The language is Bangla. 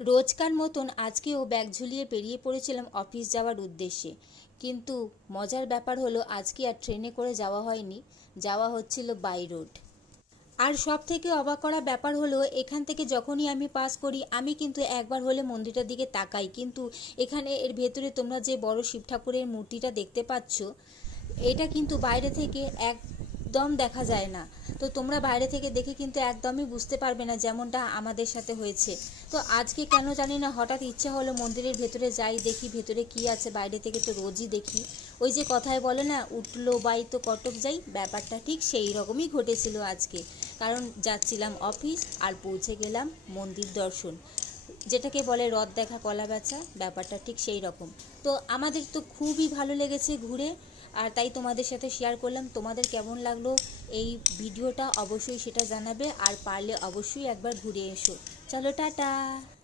রোজকার মতন আজকেও ব্যাগ ঝুলিয়ে বেরিয়ে পড়েছিলাম অফিস যাওয়ার উদ্দেশ্যে। কিন্তু মজার ব্যাপার হলো আজকে আর ট্রেনে করে যাওয়া হয়নি, যাওয়া হচ্ছিল বাই রোড। আর সব থেকে অবাক করা ব্যাপার হলো এখান থেকে যখনই আমি পাস করি আমি কিন্তু একবার হলে মন্দিরটার দিকে তাকাই, কিন্তু এখানে এর ভেতরে তোমরা যে বড় শিব ঠাকুরের মূর্তিটা দেখতে পাচ্ছ, এটা কিন্তু বাইরে থেকে একদম দেখা যায় না। তো তোমরা বাইরে থেকে দেখে কিন্তু একদমই বুঝতে পারবে না, যেমনটা আমাদের সাথে হয়েছে। তো আজকে কেন জানি না হঠাৎ ইচ্ছে হলো মন্দিরের ভেতরে যাই, দেখি ভেতরে কি আছে। বাইরে থেকে তো রোজই দেখি, ওই যে কথায় বলে না, উঠলো বাই তো কটক যাই, ব্যাপারটা ঠিক সেই রকমই ঘটেছিল আজকে। কারণ যাচ্ছিলাম অফিস আর পৌঁছে গেলাম মন্দির দর্শন, যেটাকে বলে রথ দেখা কলা বেচা, ব্যাপারটা ঠিক সেই রকম। তো আমাদের তো খুবই ভালো লেগেছে ঘুরে, আর তাই তোমাদের সাথে শেয়ার করলাম। তোমাদের কেমন লাগলো এই ভিডিওটা অবশ্যই সেটা জানাবে, আর পারলে অবশ্যই একবার ঘুরে এসো। চলো টাটা।